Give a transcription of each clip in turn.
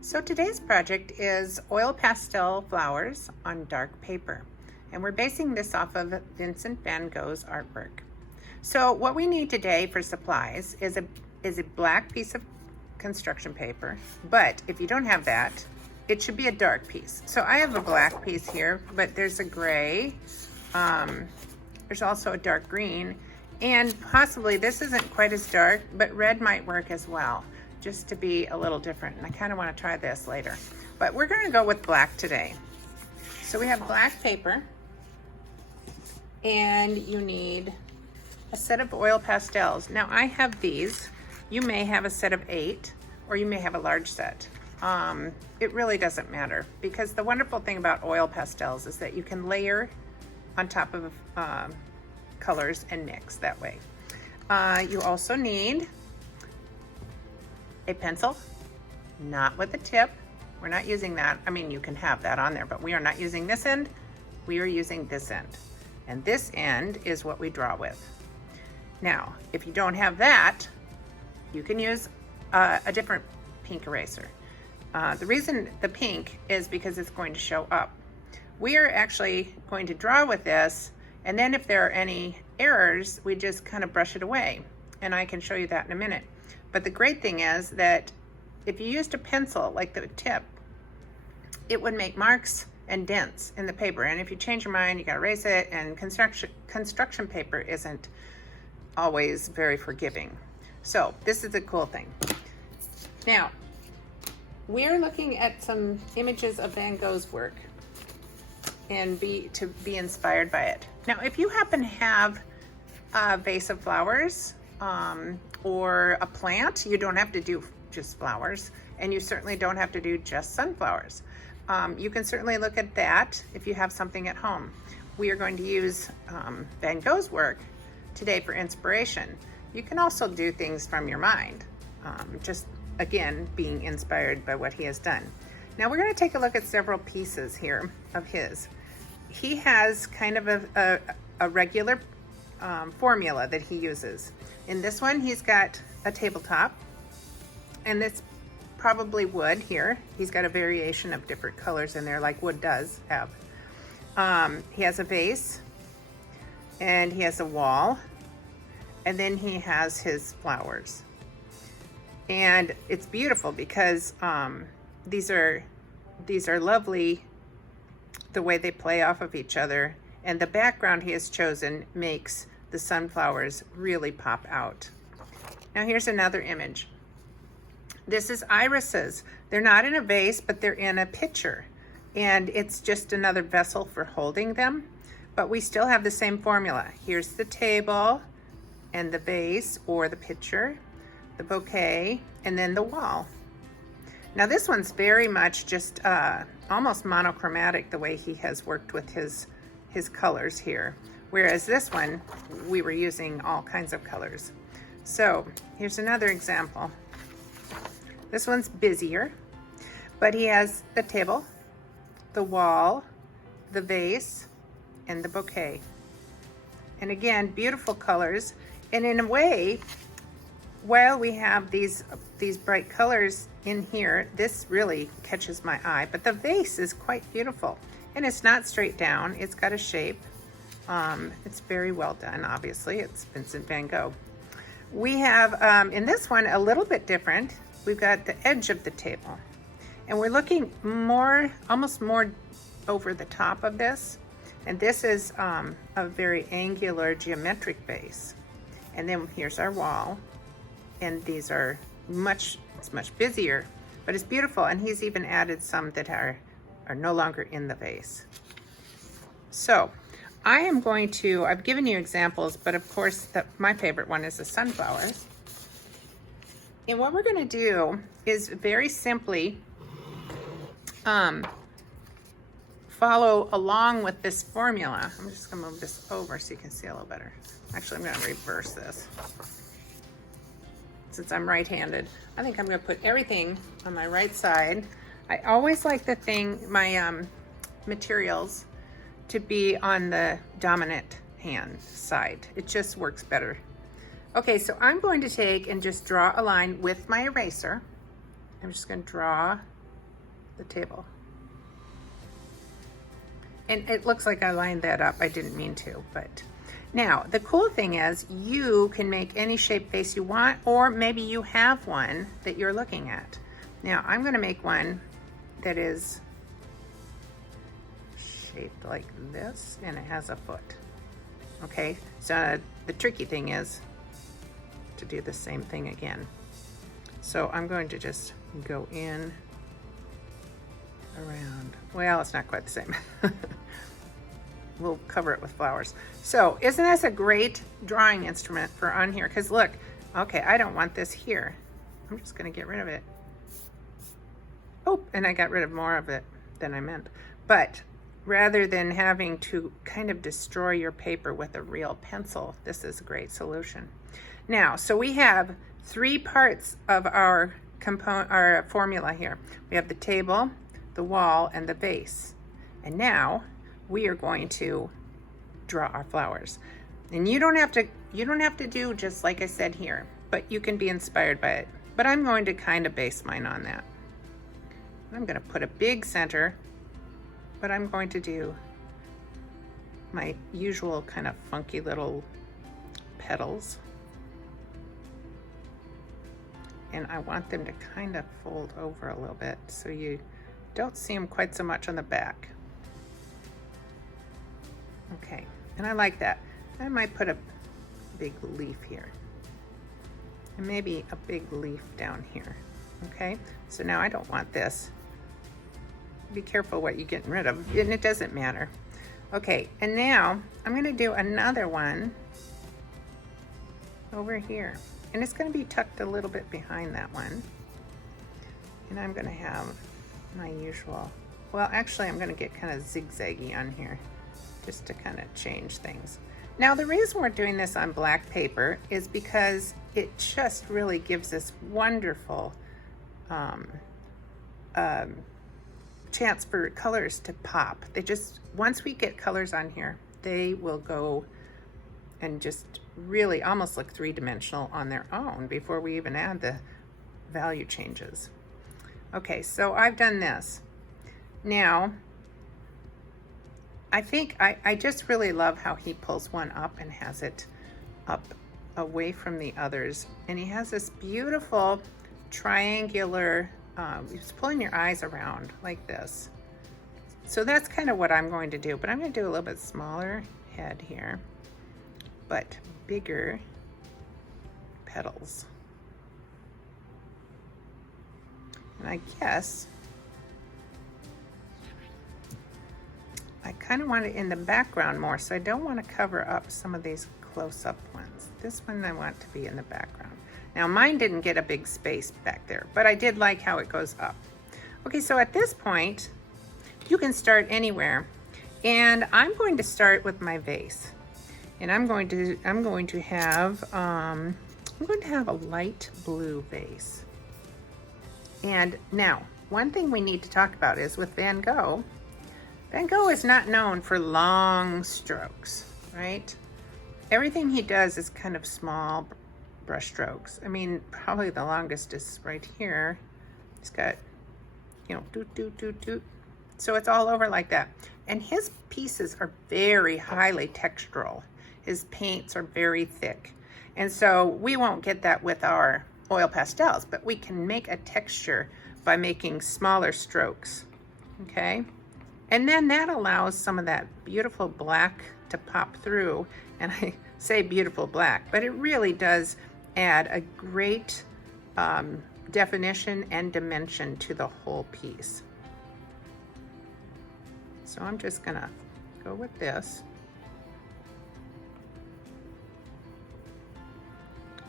So today's project is oil pastel flowers on dark paper, and we're basing this off of Vincent Van Gogh's artwork. So what we need today for supplies is a black piece of construction paper, but if you don't have that, it should be a dark piece. So I have a black piece here, but there's a gray, there's also a dark green, and possibly this isn't quite as dark, but red might work as well, just to be a little different. And I kind of want to try this later, but we're going to go with black today. So we have black paper, and you need a set of oil pastels. Now I have these. You may have a set of 8, or you may have a large set. It really doesn't matter, because the wonderful thing about oil pastels is that you can layer on top of colors and mix that way. You also need a pencil, not with a tip. We're not using that. I mean, you can have that on there, but we are not using this end. We are using this end. And this end is what we draw with. Now, if you don't have that, you can use a different pink eraser. The reason the pink is because it's going to show up. We are actually going to draw with this, and then if there are any errors, we just kind of brush it away. And I can show you that in a minute. But the great thing is that if you used a pencil like the tip, it would make marks and dents in the paper. And if you change your mind, you gotta erase it, and construction paper isn't always very forgiving. So this is a cool thing. Now, we're looking at some images of Van Gogh's work and to be inspired by it. Now, if you happen to have a vase of flowers, or a plant, you don't have to do just flowers, and you certainly don't have to do just sunflowers. You can certainly look at that if you have something at home. We are going to use Van Gogh's work today for inspiration. You can also do things from your mind, just again being inspired by what he has done. Now we're going to take a look at several pieces here of his. He has kind of a regular formula that he uses. In this one, he's got a tabletop, and it's probably wood here. He's got a variation of different colors in there, like wood does have. He has a vase, and he has a wall, and then he has his flowers. And it's beautiful because these are lovely, the way they play off of each other, and the background he has chosen makes the sunflowers really pop out. Now here's another image. This is irises. They're not in a vase, but they're in a pitcher, and it's just another vessel for holding them, but we still have the same formula. Here's the table and the vase or the pitcher, the bouquet, and then the wall. Now this one's very much just almost monochromatic, the way he has worked with his colors here. Whereas this one, we were using all kinds of colors. So here's another example. This one's busier, but he has the table, the wall, the vase, and the bouquet. And again, beautiful colors. And in a way, while we have these bright colors in here, this really catches my eye, but the vase is quite beautiful. And it's not straight down, it's got a shape. It's very well done, obviously. It's Vincent Van Gogh. We have, in this one, a little bit different. We've got the edge of the table. And we're looking almost more over the top of this. And this is a very angular geometric base. And then here's our wall. And these are it's much busier, but it's beautiful. And he's even added some that are no longer in the vase. So I am going to, I've given you examples, but of course my favorite one is the sunflowers. And what we're going to do is very simply follow along with this formula. I'm just going to move this over so you can see a little better. Actually, I'm going to reverse this. Since I'm right-handed, I think I'm going to put everything on my right side. I always like my materials to be on the dominant hand side. It just works better. Okay, so I'm going to take and just draw a line with my eraser. I'm just going to draw the table. And it looks like I lined that up. I didn't mean to, but now the cool thing is you can make any shape vase you want, or maybe you have one that you're looking at. Now I'm going to make one that is shaped like this and it has a foot. Okay, so the tricky thing is to do the same thing again. So I'm going to just go in around. Well, it's not quite the same. We'll cover it with flowers. So isn't this a great drawing instrument for on here? Because look, okay, I don't want this here. I'm just gonna get rid of it. Oh, and I got rid of more of it than I meant. But rather than having to kind of destroy your paper with a real pencil, this is a great solution. Now, so we have 3 parts of our formula here. We have the table, the wall, and the vase. And now we are going to draw our flowers. And you don't have to do just like I said here, but you can be inspired by it. But I'm going to kind of base mine on that. I'm going to put a big center, but I'm going to do my usual kind of funky little petals. And I want them to kind of fold over a little bit so you don't see them quite so much on the back. Okay, and I like that. I might put a big leaf here. And maybe a big leaf down here. Okay, so now I don't want this. Be careful what you're getting rid of, and it doesn't matter. Okay, and now I'm gonna do another one over here. And it's gonna be tucked a little bit behind that one. And I'm gonna have my usual, well, actually I'm gonna get kind of zigzaggy on here just to kind of change things. Now the reason we're doing this on black paper is because it just really gives this wonderful chance for colors to pop. They just, once we get colors on here, they will go and just really almost look 3-dimensional on their own before we even add the value changes. Okay, so I've done this. Now, I think I just really love how he pulls one up and has it up away from the others. And he has this beautiful triangular, he's pulling your eyes around like this. So that's kind of what I'm going to do, but I'm going to do a little bit smaller head here, but bigger petals. And I guess I kind of want it in the background more, so I don't want to cover up some of these close-up ones. This one I want to be in the background. Now mine didn't get a big space back there, but I did like how it goes up. Okay, so at this point, you can start anywhere. And I'm going to start with my vase. And I'm going to have a light blue vase. And now, one thing we need to talk about is with Van Gogh is not known for long strokes, right? Everything he does is kind of small brush strokes. I mean, probably the longest is right here. He's got, doot, doot, doot, doot. So it's all over like that. And his pieces are very highly textural. His paints are very thick. And so we won't get that with our oil pastels, but we can make a texture by making smaller strokes, okay? And then that allows some of that beautiful black to pop through. And I say beautiful black, but it really does add a great definition and dimension to the whole piece. So I'm just gonna go with this.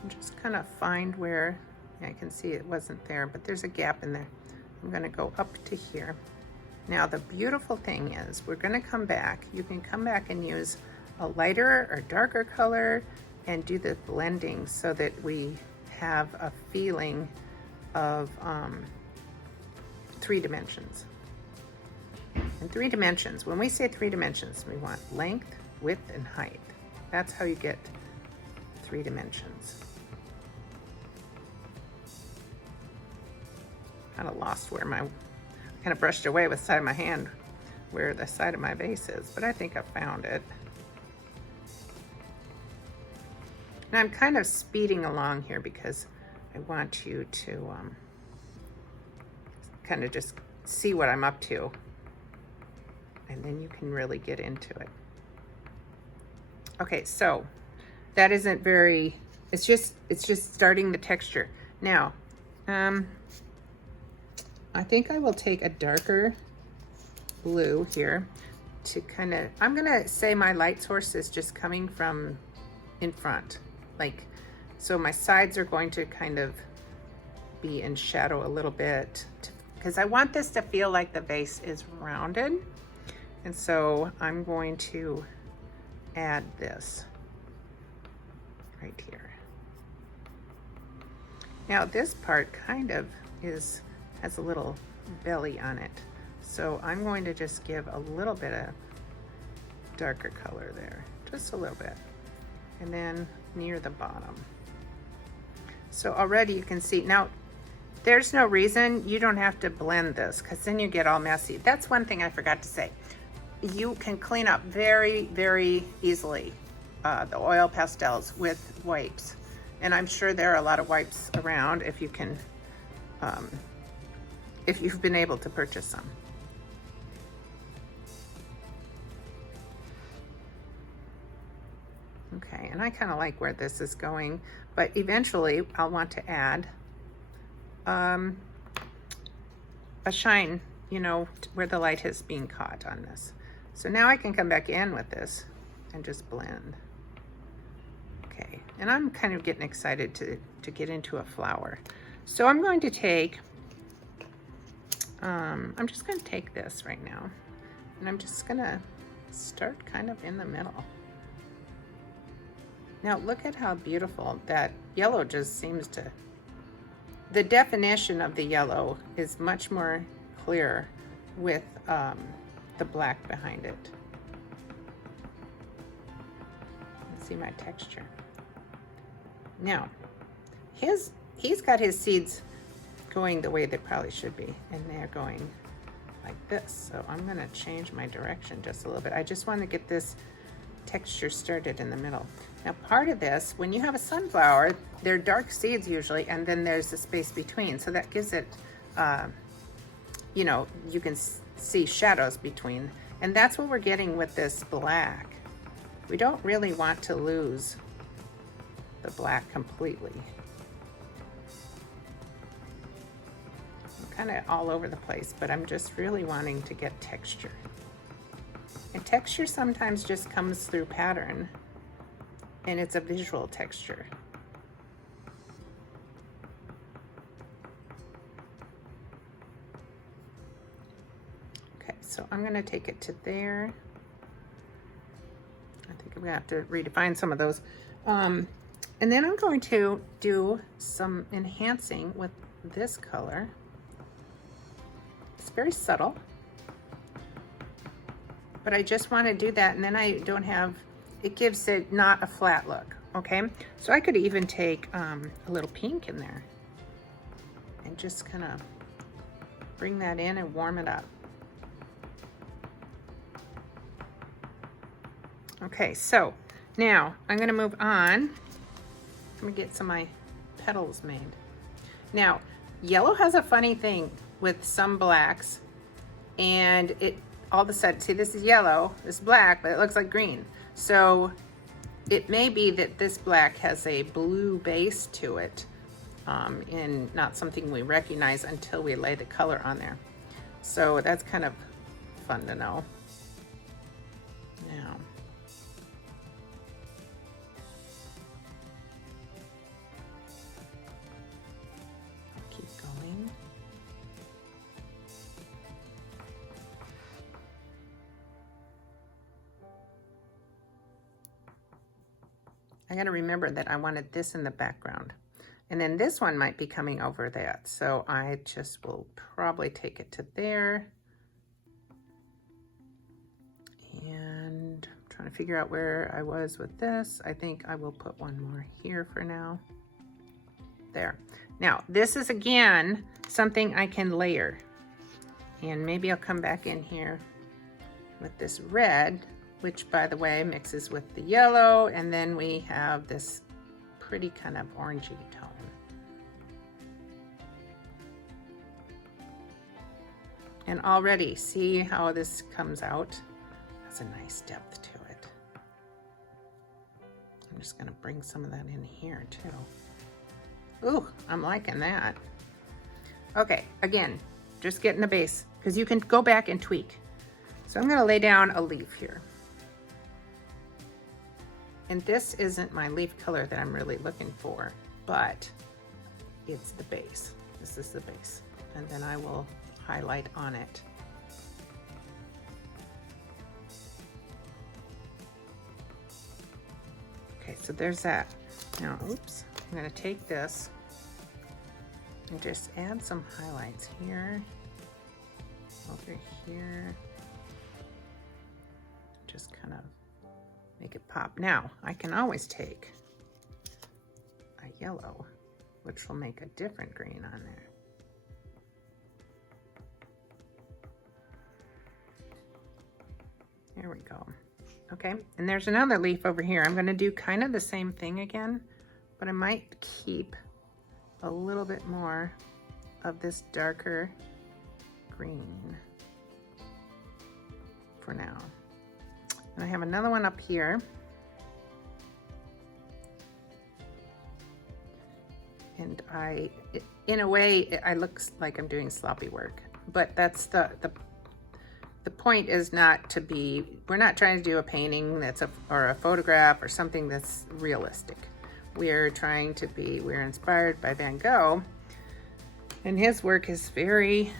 And just kind of find where, I can see it wasn't there, but there's a gap in there. I'm gonna go up to here. Now the beautiful thing is we're gonna come back. You can come back and use a lighter or darker color and do the blending so that we have a feeling of 3 dimensions. In 3 dimensions, when we say 3 dimensions, we want length, width, and height. That's how you get 3 dimensions. Kind of lost where my, kind of brushed away with the side of my hand where the side of my vase is, but I think I found it. And I'm kind of speeding along here because I want you to kind of just see what I'm up to, and then you can really get into it. Okay, so that isn't very, it's just starting the texture. Now, I think I will take a darker blue here to kind of, I'm gonna say my light source is just coming from in front. Like, so my sides are going to kind of be in shadow a little bit because I want this to feel like the vase is rounded. And so I'm going to add this right here. Now this part kind of has a little belly on it. So I'm going to just give a little bit of darker color there, just a little bit. And then near the bottom. So already you can see, now there's no reason you don't have to blend this because then you get all messy. That's one thing I forgot to say. You can clean up very, very easily the oil pastels with wipes. And I'm sure there are a lot of wipes around if you can, if you've been able to purchase some. Okay, and I kind of like where this is going, but eventually I'll want to add a shine, you know, where the light is being caught on this. So now I can come back in with this and just blend. Okay, and I'm kind of getting excited to get into a flower. So I'm going to take, I'm just going to take this right now, and I'm just going to start kind of in the middle. Now look at how beautiful that yellow just seems to, the definition of the yellow is much more clear with the black behind it. Let's see my texture. Now, he's got his seeds going the way they probably should be, and they're going like this. So I'm gonna change my direction just a little bit. I just want to get this texture started in the middle. Now part of this, when you have a sunflower, they're dark seeds usually, and then there's the space between. So that gives it, you know, you can see shadows between. And that's what we're getting with this black. We don't really want to lose the black completely. I'm kind of all over the place, but I'm just really wanting to get texture. And texture sometimes just comes through pattern, and it's a visual texture. Okay, so I'm gonna take it to there. I think I'm gonna have to redefine some of those. And then I'm going to do some enhancing with this color. It's very subtle, but I just want to do that, and then I don't have, it gives it not a flat look, okay? So I could even take a little pink in there and just kind of bring that in and warm it up. Okay, so now I'm gonna move on. Let me get some of my petals made. Now, yellow has a funny thing with some blacks, and it all of a sudden, see, this is yellow, this is black, but it looks like green. So it may be that this black has a blue base to it, and not something we recognize until we lay the color on there. So that's kind of fun to know. Now, keep going. I gotta remember that I wanted this in the background. And then this one might be coming over that. So I just will probably take it to there. And I'm Trying to figure out where I was with this. I think I will put one more here for now. There. Now, this is again something I can layer. And maybe I'll come back in here with this red, which by the way mixes with the yellow, and then we have this pretty kind of orangey tone. And already see how this comes out? Has a nice depth to it. I'm just gonna bring some of that in here too. Ooh, I'm liking that. Okay, again, just getting the base, because you can go back and tweak. So I'm gonna lay down a leaf here. And this isn't my leaf color that I'm really looking for, but it's the base. This is the base. And then I will highlight on it. Okay, so there's that. Now, oops, I'm gonna take this and just add some highlights here, over here. Just kind of make it pop. Now, I can always take a yellow, which will make a different green on there. There we go. Okay, and there's another leaf over here. I'm gonna do kind of the same thing again, but I might keep a little bit more of this darker green for now. And I have another one up here. And in a way, it looks like I'm doing sloppy work, but that's the point is not to be, we're not trying to do a painting or a photograph or something that's realistic. We're trying to be, we're inspired by Van Gogh, and his work is very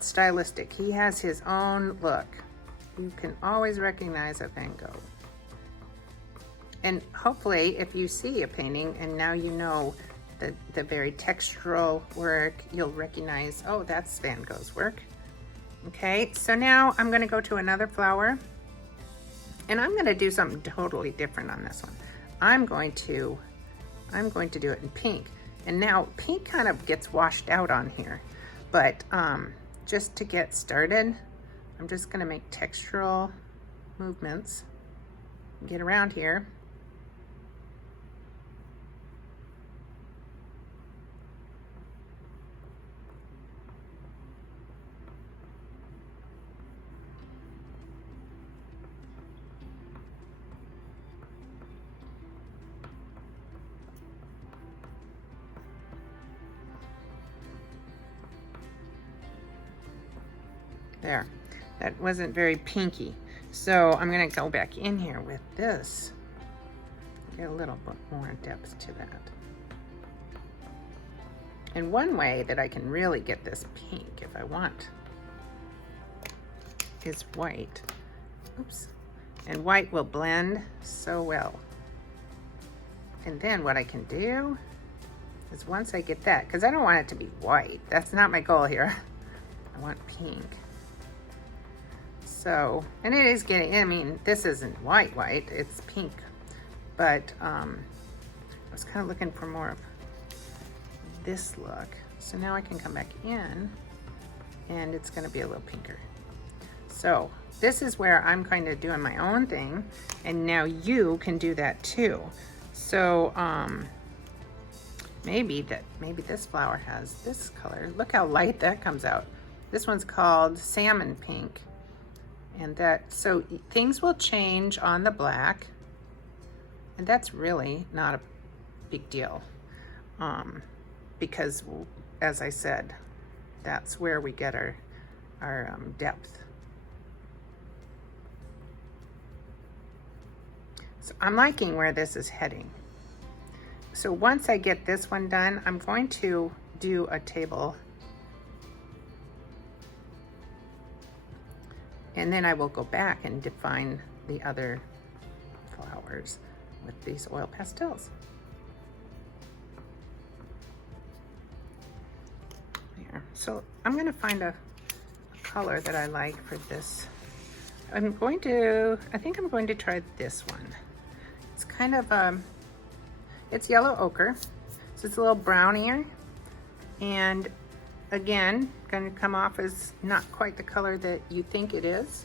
stylistic. He has his own look. You can always recognize a Van Gogh. And hopefully if you see a painting and now you know the very textural work, you'll recognize, oh, that's Van Gogh's work. Okay, so now I'm gonna go to another flower, and I'm gonna do something totally different on this one. I'm going to do it in pink. And now pink kind of gets washed out on here, but just to get started, I'm just gonna make textural movements, get around here. There, that wasn't very pinky. So I'm gonna go back in here with this, get a little bit more depth to that. And one way that I can really get this pink if I want is white. Oops. And white will blend so well. And then what I can do is once I get that, because I don't want it to be white. That's not my goal here. I want pink. So, and it is getting, I mean, this isn't white, it's pink. But I was kind of looking for more of this look. So now I can come back in and it's gonna be a little pinker. So this is where I'm kind of doing my own thing, and now you can do that too. So maybe this flower has this color. Look how light that comes out. This one's called salmon pink. And that, so things will change on the black, and that's really not a big deal, because as I said, that's where we get our depth. So I'm liking where this is heading. So once I get this one done, I'm going to do a table, and then I will go back and define the other flowers with these oil pastels. There. So I'm gonna find a color that I like for this. I think I'm going to try this one. It's kind of, it's yellow ochre, so it's a little brownier, and again, going to come off as not quite the color that you think it is,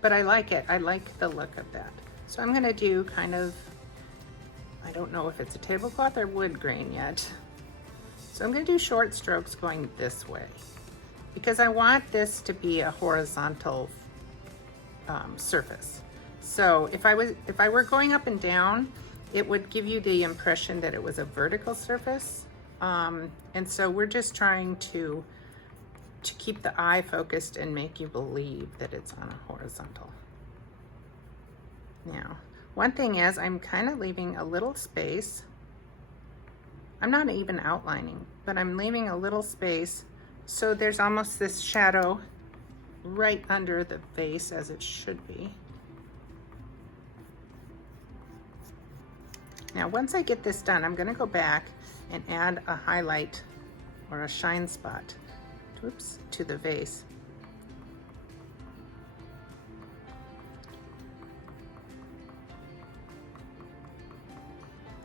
but I like it. I like the look of that. So I'm gonna do kind of, I don't know if it's a tablecloth or wood grain yet. So I'm gonna do short strokes going this way because I want this to be a horizontal surface. So if I were going up and down, it would give you the impression that it was a vertical surface. And so we're just trying to keep the eye focused and make you believe that it's on a horizontal. Now, one thing is I'm kind of leaving a little space. I'm not even outlining, but I'm leaving a little space so there's almost this shadow right under the vase as it should be. Now, once I get this done, I'm gonna go back and add a highlight or a shine spot, oops, to the vase.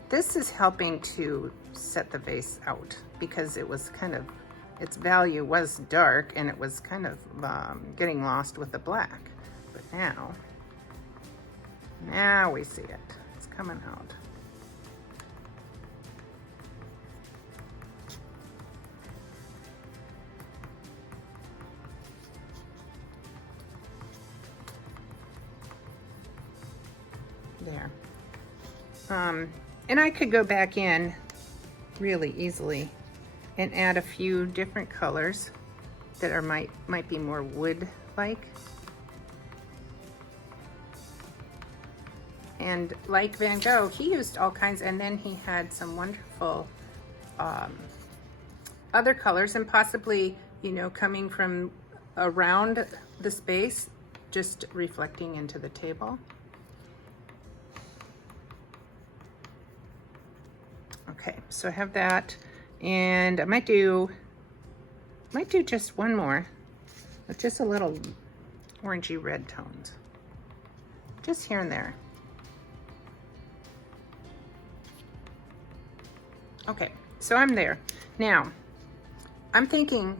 This is helping to set the vase out because it was kind of, its value was dark and it was kind of getting lost with the black. But now we see it. It's coming out. There. And I could go back in really easily and add a few different colors that are might be more wood-like. And like Van Gogh, he used all kinds, and then he had some wonderful other colors, and possibly, you know, coming from around the space, just reflecting into the table. Okay, so I have that, and I might do just one more with just a little orangey red tones, just here and there. Okay, so I'm there. Now, I'm thinking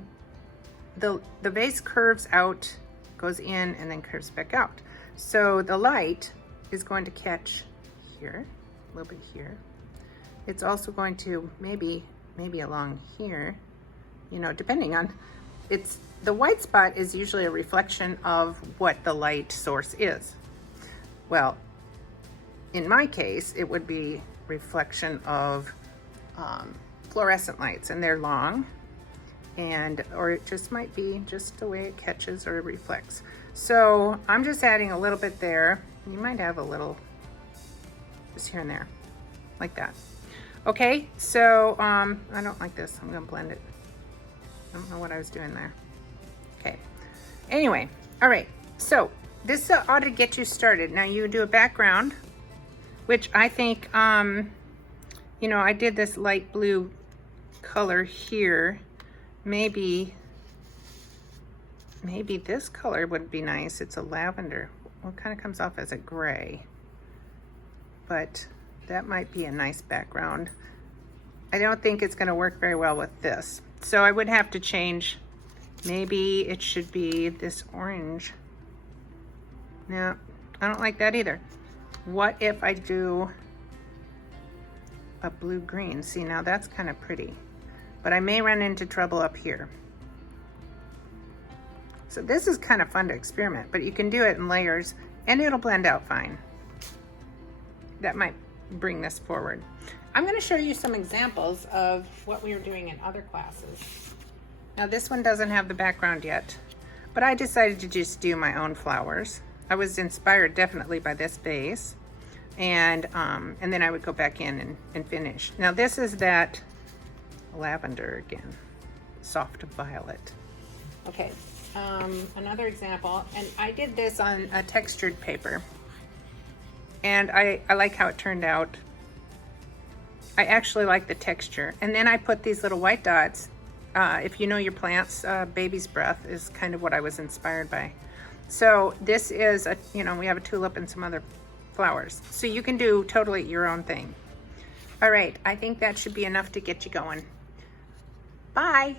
the vase curves out, goes in, and then curves back out. So the light is going to catch here, a little bit here. It's also going to maybe along here, you know, depending on, the white spot is usually a reflection of what the light source is. Well, in my case, it would be reflection of fluorescent lights, and they're long, or it just might be just the way it catches or reflects. So I'm just adding a little bit there. You might have a little just here and there, like that. Okay, so I don't like this. I'm gonna blend it. I don't know what I was doing there. Okay, anyway, all right, so this ought to get you started. Now you do a background, which I think, you know, I did this light blue color here. Maybe this color would be nice. It's a lavender. Well, it kind of comes off as a gray, but that might be a nice background. I don't think it's gonna work very well with this. So I would have to change, maybe it should be this orange. No, I don't like that either. What if I do a blue green? See, now that's kind of pretty, but I may run into trouble up here. So this is kind of fun to experiment, but you can do it in layers and it'll blend out fine. That might bring this forward. I'm going to show you some examples of what we were doing in other classes. Now this one doesn't have the background yet, but I decided to just do my own flowers. I was inspired definitely by this vase, and then I would go back in and finish. Now this is that lavender again, soft violet. Okay, another example, and I did this on a textured paper. And I like how it turned out. I actually like the texture. And then I put these little white dots. If you know your plants, baby's breath is kind of what I was inspired by. So this is a, you know, we have a tulip and some other flowers. So you can do totally your own thing. All right, I think that should be enough to get you going. Bye.